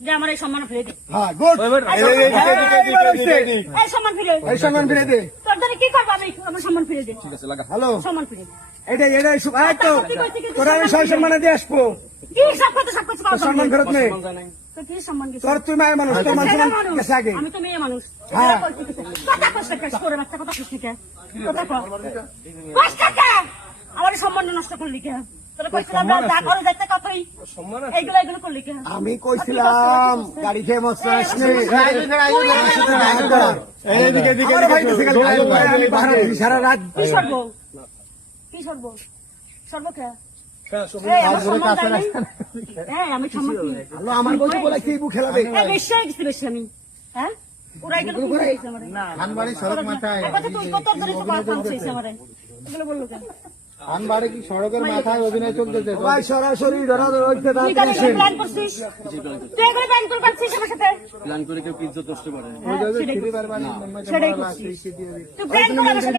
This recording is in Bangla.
যে আমার এই সম্মান ফিরে দে। হ্যাঁ গুড এই সম্মান ফিরে দে। এই সম্মান ফিরে দে তোর জন্য কি করবো আমি? আমার সম্মান ফিরে দে। হ্যালো সম্মান ফিরে দে। এটাই তো তোরা আমি সব সম্মানে দিয়ে আসবো কি সব কথা সব কিছু তোর সম্মান ফেরত নেই তো কি সম্মান দিছিস? তোর তুই মায়ের মানুষ তোর মান ছেলে সম্মান মানুষ। গেছে আগে আমি তো মেয়ে মানুষ। হ্যাঁ। কথা কষ্ট কে করে বাচ্চা কথা কষ্ট কে? কথা কষ্ট কে? আমার সম্মান নষ্ট করলি কে? তোরা কইছিলাম না যা করে যাইতে কথাই এইগুলো করলি কে? আমি কইছিলাম গাড়ি খেয়ে মস্ত আসনি আমি বাহারা দিছি সারা রাত কি সর্ব? কি সর্ব? সর্ব কে? এই, আমার সম্মান দেয় নাই? এই, আমি সম্মান কি? হ্যালো আমার বলতে বলে কি বু খেলাবে এই, বেশি হয়ে গেছে বেশি আমি। হ্যাঁ? ওরা এগুলো কি করেছে আমারে? ধানবাড়ি সড়ক মাথায় একবার তুই কত ধরে তো কথা বলছিস আমারে? এগুলো বললো কেন? ধানবাড়ি কি সড়কের মাথায় অভিনয় চলতেছে ভাই সরাসরি ধরা হইতে তুই কেন প্ল্যান করছিস? তুই এগুলো প্ল্যান করে পারছিস আমার সাথে? প্ল্যান করে কেউ ইজ্জত নষ্ট করে হ্যাঁ, সেটাই করছিস। বাড়ি সেটাই করছিস। তুই প্ল্যান করে আমার সাথে